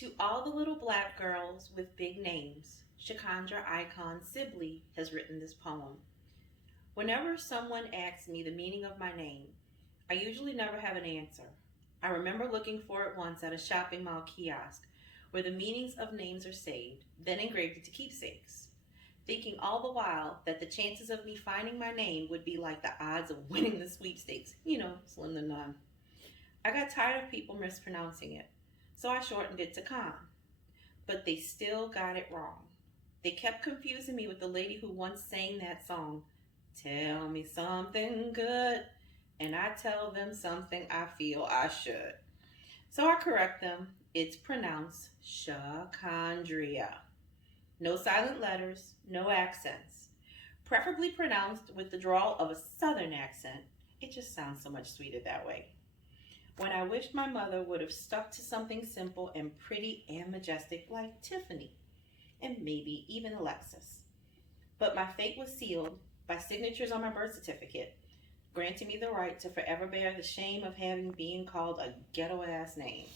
To all the little black girls with big names, Shakandra Icon Sibley has written this poem. Whenever someone asks me the meaning of my name, I usually never have an answer. I remember looking for it once at a shopping mall kiosk where the meanings of names are saved, then engraved into keepsakes, thinking all the while that the chances of me finding my name would be like the odds of winning the sweepstakes, slim to none. I got tired of people mispronouncing it, so I shortened it to Khan. But they still got it wrong. They kept confusing me with the lady who once sang that song, Tell me something good, and I tell them something I feel I should. So I correct them. It's pronounced Shakandria. No silent letters, no accents. Preferably pronounced with the drawl of a southern accent. It just sounds so much sweeter that way. When I wished my mother would have stuck to something simple and pretty and majestic like Tiffany, and maybe even Alexis. But my fate was sealed by signatures on my birth certificate, granting me the right to forever bear the shame of having been called a ghetto ass name.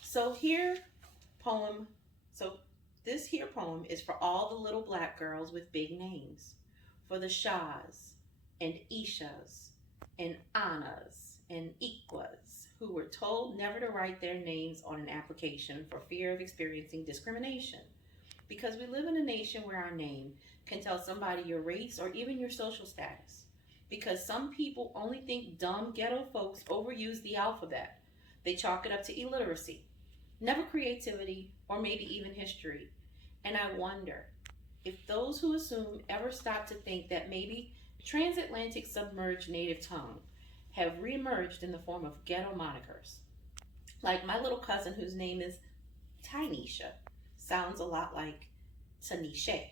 So here poem so this here poem is for all the little black girls with big names, for the Shahs and Ishas and Annas and Ikwas who were told never to write their names on an application for fear of experiencing discrimination. Because we live in a nation where our name can tell somebody your race or even your social status. Because some people only think dumb ghetto folks overuse the alphabet. They chalk it up to illiteracy, never creativity, or maybe even history. And I wonder if those who assume ever stop to think that maybe transatlantic submerged native tongue have reemerged in the form of ghetto monikers. Like my little cousin whose name is Tynesha sounds a lot like Tanisha.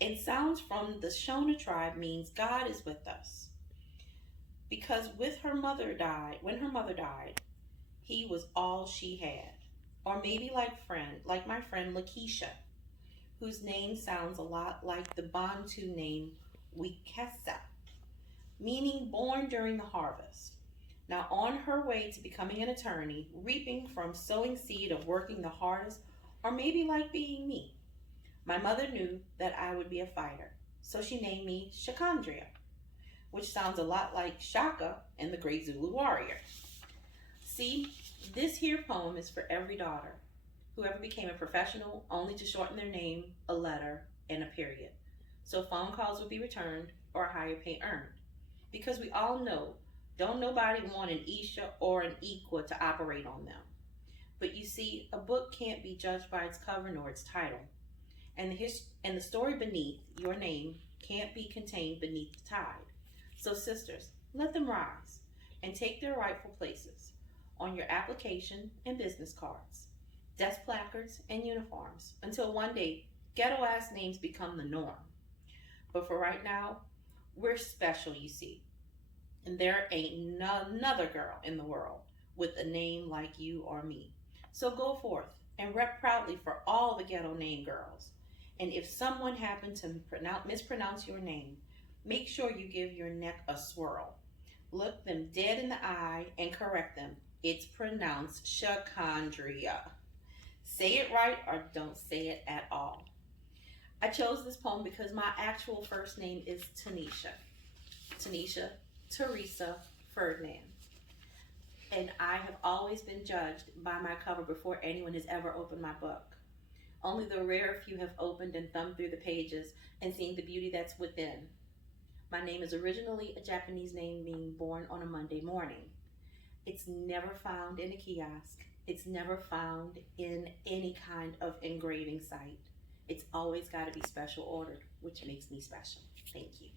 And sounds from the Shona tribe means God is with us. Because when her mother died, he was all she had. Or maybe like my friend Lakeisha, whose name sounds a lot like the Bantu name Wikesa, meaning born during the harvest. Now, on her way to becoming an attorney, reaping from sowing seed of working the hardest, or maybe like being me, my mother knew that I would be a fighter, so she named me Shakandria, which sounds a lot like Shaka and the Great Zulu Warrior. See, this here poem is for every daughter who ever became a professional only to shorten their name, a letter, and a period. So phone calls would be returned or a higher pay earned. Because we all know, don't nobody want an Isha or an Equa to operate on them. But you see, a book can't be judged by its cover nor its title. And the story beneath your name can't be contained beneath the tide. So sisters, let them rise and take their rightful places on your application and business cards, desk placards, and uniforms until one day ghetto ass names become the norm. But for right now, we're special, you see. And there ain't another girl in the world with a name like you or me. So go forth and rep proudly for all the ghetto name girls. And if someone happened to mispronounce your name, make sure you give your neck a swirl. Look them dead in the eye and correct them. It's pronounced Shakandria. Say it right or don't say it at all. I chose this poem because my actual first name is Tanisha. Tanisha Teresa Ferdinand. And I have always been judged by my cover before anyone has ever opened my book. Only the rare few have opened and thumbed through the pages and seen the beauty that's within. My name is originally a Japanese name meaning born on a Monday morning. It's never found in a kiosk. It's never found in any kind of engraving site. It's always got to be special ordered, which makes me special. Thank you.